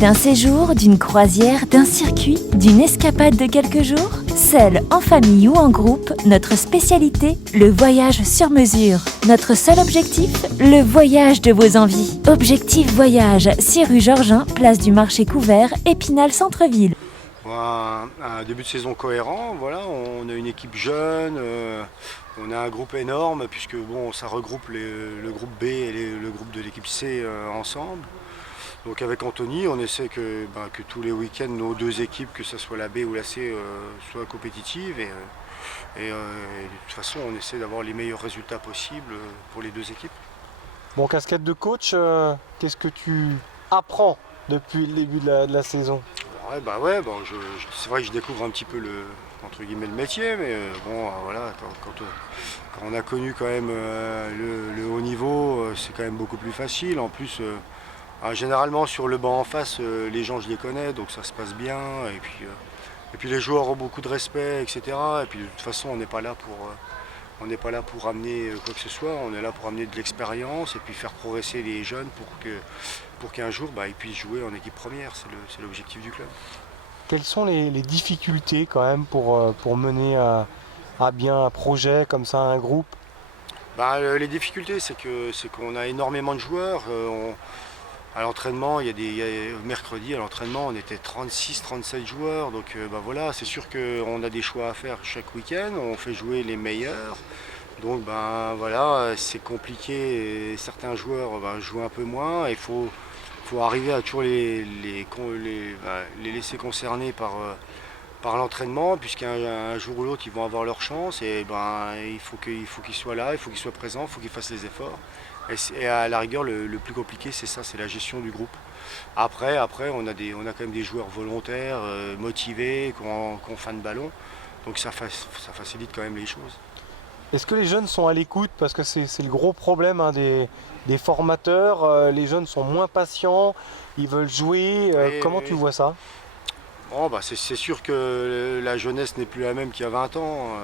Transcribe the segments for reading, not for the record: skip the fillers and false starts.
d'un séjour, d'une croisière, d'un circuit, d'une escapade de quelques jours? Seul, en famille ou en groupe, notre spécialité, le voyage sur mesure. Notre seul objectif, le voyage de vos envies. Objectif Voyage, 6 rue Georgin, place du Marché Couvert, Épinal Centre-Ville. Un début de saison cohérent, voilà, on a une équipe jeune, on a un groupe énorme puisque bon, ça regroupe le groupe B et le groupe de l'équipe C ensemble. Donc avec Anthony, on essaie que tous les week-ends, nos deux équipes, que ce soit la B ou la C, soient compétitives. Et de toute façon, on essaie d'avoir les meilleurs résultats possibles pour les deux équipes. Bon, casquette de coach, qu'est-ce que tu apprends depuis le début de la saison? C'est vrai que je découvre un petit peu entre guillemets le métier, mais voilà, quand on a connu quand même le haut niveau, c'est quand même beaucoup plus facile. En plus, généralement sur le banc en face, les gens je les connais, donc ça se passe bien. Et puis les joueurs ont beaucoup de respect, etc. Et puis de toute façon, on n'est pas là pour amener quoi que ce soit, on est là pour amener de l'expérience et puis faire progresser les jeunes pour qu'un jour ils puissent jouer en équipe première, c'est l'objectif du club. Quelles sont les difficultés quand même pour mener à bien un projet comme ça, un groupe? Les difficultés, c'est qu'on a énormément de joueurs. À l'entraînement, mercredi à l'entraînement, on était 36-37 joueurs. Donc voilà, c'est sûr qu'on a des choix à faire chaque week-end. On fait jouer les meilleurs. Donc voilà, c'est compliqué. Et certains joueurs jouent un peu moins. Il faut arriver à toujours les laisser concernés par l'entraînement, puisqu'un jour ou l'autre ils vont avoir leur chance. Et il faut qu'ils soient là, il faut qu'ils soient présents, il faut qu'ils fassent les efforts. Et à la rigueur, le plus compliqué, c'est ça, c'est la gestion du groupe. Après on a quand même des joueurs volontaires, motivés, qui ont faim de ballon. Donc ça facilite quand même les choses. Est-ce que les jeunes sont à l'écoute? Parce que c'est le gros problème des formateurs. Les jeunes sont moins patients, ils veulent jouer. Comment tu vois ça? C'est sûr que la jeunesse n'est plus la même qu'il y a 20 ans.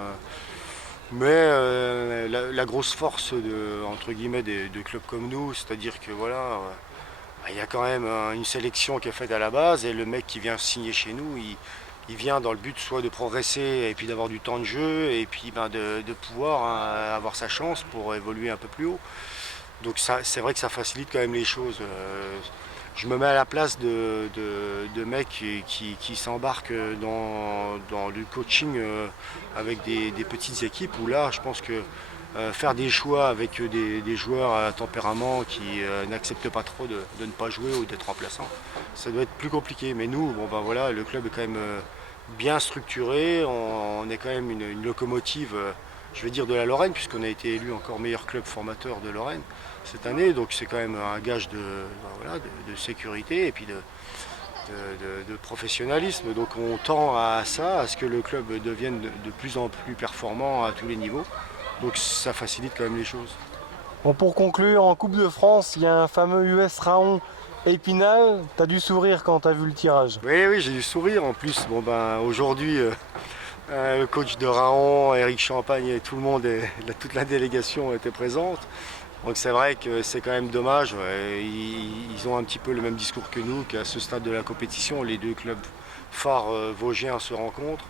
Mais la grosse force entre guillemets de clubs comme nous, c'est-à-dire que voilà, il y a quand même une sélection qui est faite à la base et le mec qui vient signer chez nous, il vient dans le but soit de progresser et puis d'avoir du temps de jeu et puis de pouvoir avoir sa chance pour évoluer un peu plus haut. Donc c'est vrai que ça facilite quand même les choses. Je me mets à la place de mecs qui s'embarquent dans le coaching avec des petites équipes où là, je pense que faire des choix avec des joueurs à tempérament qui n'acceptent pas trop de ne pas jouer ou d'être remplaçants, ça doit être plus compliqué. Mais nous, voilà, le club est quand même bien structuré, on est quand même une locomotive, je vais dire de la Lorraine, puisqu'on a été élu encore meilleur club formateur de Lorraine cette année, donc c'est quand même un gage de sécurité et puis de professionnalisme. Donc on tend à ça, à ce que le club devienne de plus en plus performant à tous les niveaux. Donc ça facilite quand même les choses. Bon, pour conclure, en Coupe de France, il y a un fameux US Raon Épinal. T'as dû sourire quand t'as vu le tirage? Oui, j'ai dû sourire. En plus, aujourd'hui, le coach de Raon, Eric Champagne et tout le monde, toute la délégation était présente. Donc c'est vrai que c'est quand même dommage. Ils ont un petit peu le même discours que nous, qu'à ce stade de la compétition, les deux clubs phares vosgiens se rencontrent.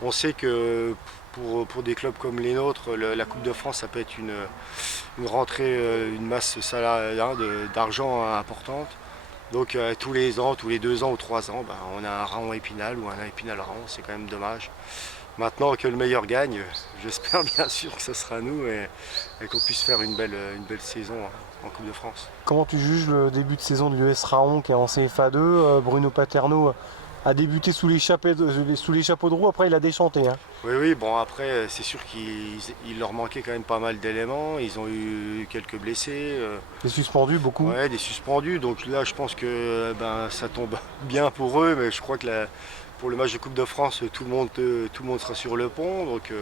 On sait que pour des clubs comme les nôtres, la Coupe de France, ça peut être une rentrée, une masse salariale d'argent importante. Donc tous les ans, tous les 2 ans ou 3 ans, on a un Raon Épinal ou un Épinal Raon, c'est quand même dommage. Maintenant que le meilleur gagne, j'espère bien sûr que ce sera nous et qu'on puisse faire une belle saison en Coupe de France. Comment tu juges le début de saison de l'US Raon qui est en CFA2? Bruno Paterno a débuté sous les chapeaux de roue, après il a déchanté. Hein. Oui, après c'est sûr qu'il leur manquait quand même pas mal d'éléments, ils ont eu quelques blessés. Des suspendus, beaucoup? Ouais, des suspendus, donc là je pense que ça tombe bien pour eux, mais je crois que pour le match de Coupe de France, tout le monde sera sur le pont. Donc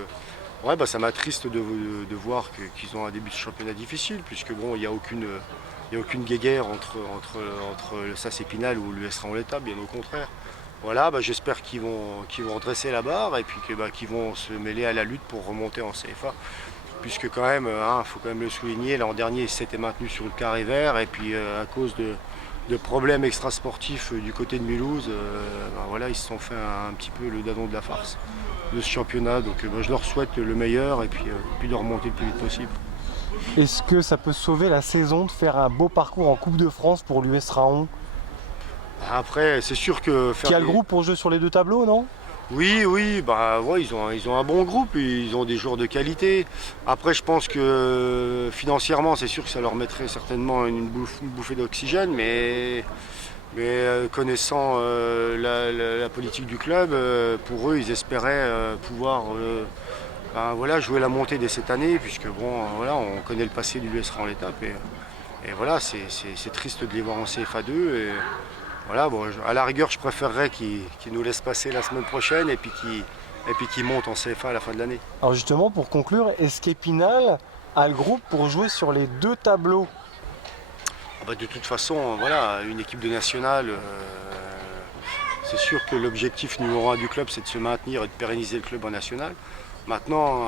ça m'attriste de voir qu'ils ont un début de championnat difficile, puisque il n'y a aucune guéguerre entre le SAS Épinal ou l'US Raon l'État, bien au contraire. Voilà, j'espère qu'ils vont redresser la barre et puis qu'ils vont se mêler à la lutte pour remonter en CFA. Puisque quand même, faut quand même le souligner, l'an dernier ils s'étaient maintenus sur le carré vert et puis à cause de problèmes extrasportifs du côté de Mulhouse, voilà, ils se sont fait un petit peu le dindon de la farce de ce championnat. Donc je leur souhaite le meilleur et puis de remonter le plus vite possible. Est-ce que ça peut sauver la saison de faire un beau parcours en Coupe de France pour l'US Raon? Après, c'est sûr que faire Qui a le groupe pour jouer sur les deux tableaux, non? Oui, bah ouais, ils ont un bon groupe, ils ont des joueurs de qualité. Après, je pense que financièrement, c'est sûr que ça leur mettrait certainement une bouffée d'oxygène, mais connaissant la politique du club, pour eux, ils espéraient pouvoir ben voilà, jouer la montée dès cette année, puisque bon, voilà, on connaît le passé du US Rang l'étape, et voilà, c'est triste de les voir en CFA2. Et, voilà, bon, à la rigueur, je préférerais qu'ils nous laissent passer la semaine prochaine et puis qu'ils montent en CFA à la fin de l'année. Alors justement, pour conclure, est-ce qu'Épinal a le groupe pour jouer sur les deux tableaux? Ah bah, de toute façon, voilà, une équipe de nationale, c'est sûr que l'objectif numéro 1 du club, c'est de se maintenir et de pérenniser le club en national. Maintenant,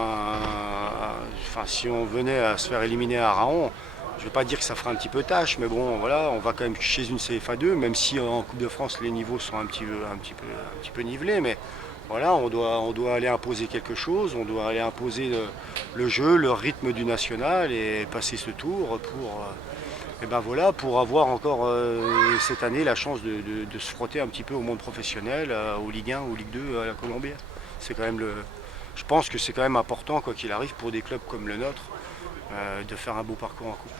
si on venait à se faire éliminer à Raon, je ne vais pas dire que ça fera un petit peu tâche, mais bon, voilà, on va quand même chez une CFA2, même si en Coupe de France les niveaux sont un petit peu nivelés, mais voilà, on doit aller imposer quelque chose, on doit aller imposer le jeu, le rythme du national et passer ce tour pour avoir encore cette année la chance de se frotter un petit peu au monde professionnel, aux Ligue 1, aux Ligue 2, à la Colombière. Je pense que c'est quand même important, quoi qu'il arrive, pour des clubs comme le nôtre, de faire un beau parcours en coupe.